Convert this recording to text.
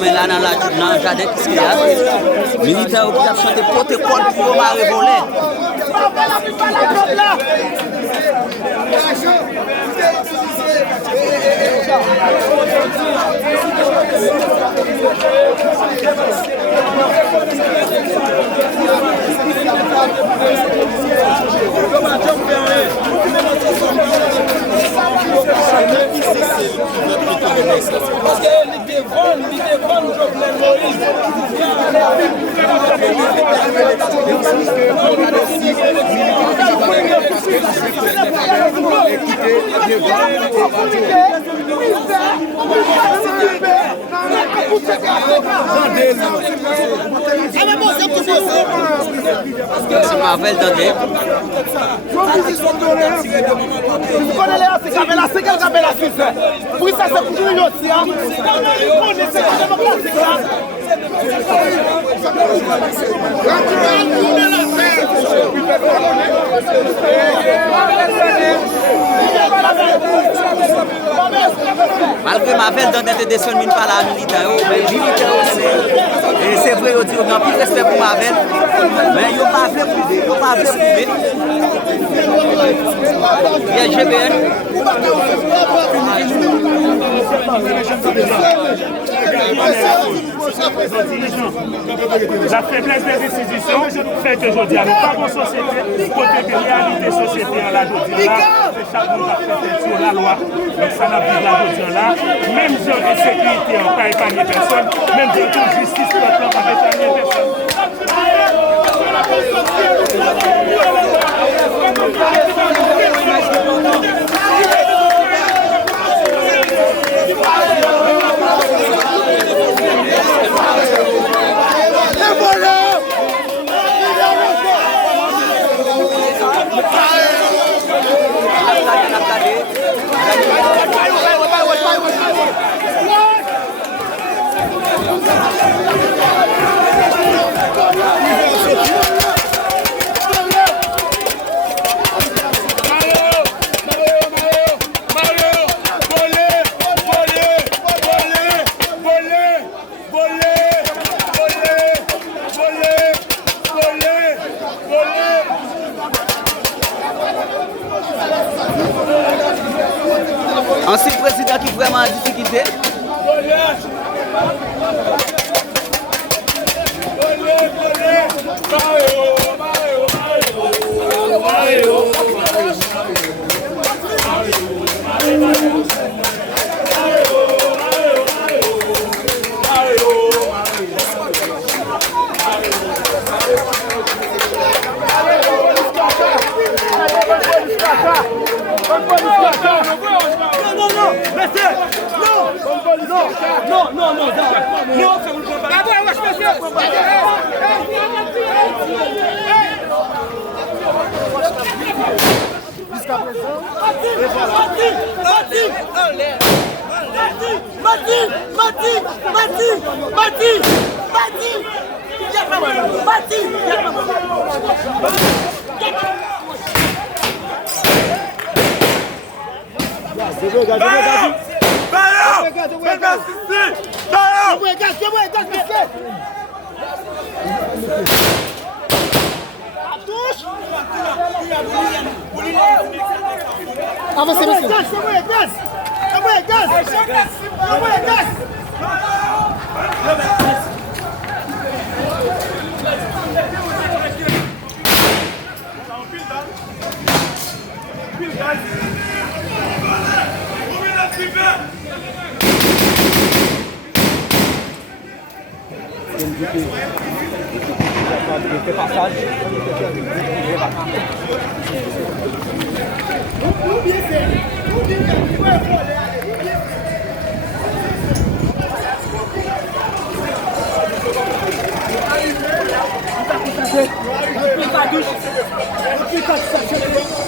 Mais là, dans le jardin, qu'est-ce qu'il y a? Militaires qui ont chanté protocole pour marrer voler. Parce que l'idée bonne, Jovenel Moïse. C'est Marvel Dante. Pour ça, c'est pour nous aussi. Malgré Marvel Dante descend par la militaire, mais militaire aussi. Et c'est vrai, on dit qu'on a plus de respect pour Marvel, mais ils n'ont pas fait privé, ils n'ont pas fait privé. Il y a GBN. La faiblesse des institutions fait qu'aujourd'hui, nous pas en société, côté de réalité société en la aujourd'hui là, c'est chaque monde a fait sur la loi. Donc ça n'a plus la aujourd'hui là. Même si on est sécurité, on ne peut pas épargner personne, même si on justice, on ne peut pas épargner personne. Ancien président qui est vraiment en difficulté. Avancez, monsieur. Douche.